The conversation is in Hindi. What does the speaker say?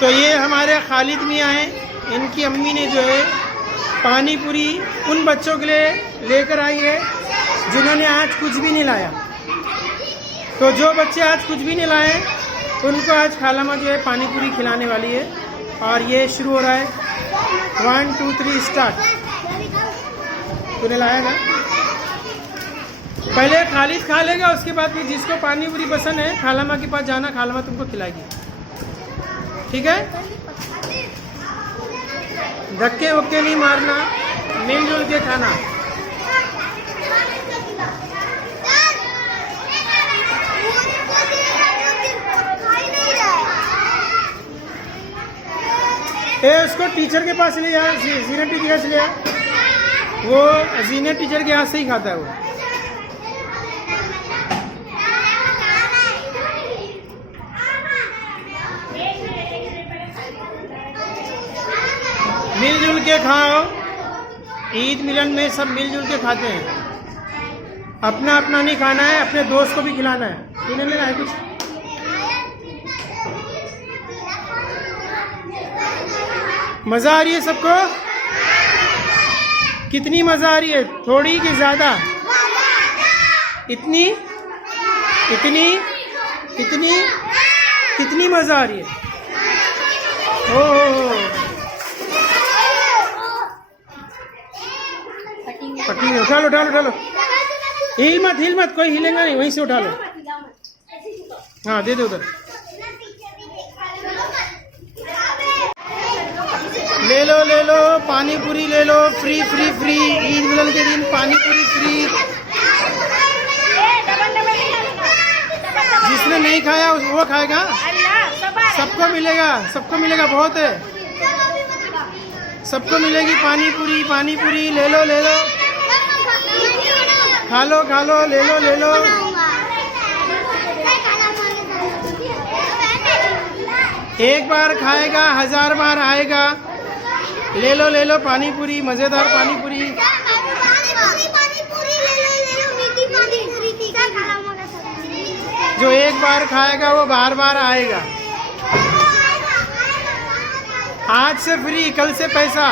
तो ये हमारे खालिद मियाँ हैं, इनकी अम्मी ने जो है पानी पूरी उन बच्चों के लिए लेकर आई है जिन्होंने आज कुछ भी नहीं लाया। तो जो बच्चे आज कुछ भी नहीं लाए उनको आज खालामा जो है पानी पूरी खिलाने वाली है। और ये शुरू हो रहा है 1 2 3 स्टार्ट। तूने लाया ना? पहले खालिद खा लेगा, उसके बाद फिर जिसको पानी पूरी पसंद है खालामा के पास जाना, खालामा तुमको खिलाएगी। ठीक है? धक्के वक्के नहीं मारना, मिलजुल के खाना। उसको टीचर के पास ले यार, जीनत टीचर के पास ले यार। वो जीनत टीचर के हाथ से ही खाता है वो। मिलजुल के खाओ। ईद मिलन में सब मिलजुल के खाते हैं। अपना अपना नहीं खाना है, अपने दोस्त को भी खिलाना है। तूने लेना है कुछ? मजा आ रही है सबको? कितनी मजा आ रही है? थोड़ी कि ज्यादा? इतनी इतनी इतनी कितनी मजा आ रही है? ओ पट्टी उठा लो, उठा लो, उठा लो। हिल मत, कोई हिलेगा नहीं, वहीं से उठा लो। हाँ दे दो उधर। ले लो पानी पूरी ले लो, फ्री फ्री फ्री। ईद मिलन के दिन पानी पूरी फ्री। जिसने नहीं खाया वो खाएगा। सबको मिलेगा, सबको मिलेगा, बहुत है। सबको मिलेगी पानी पूरी, पानी पूरी। ले लो ले लो, खा लो खा लो, ले लो ले लो। एक बार खाएगा 1000 बार आएगा। ले लो पानी पूरी, मजेदार पानी पूरी। जो एक बार खाएगा वो बार बार आएगा। आज से फ्री, कल से पैसा।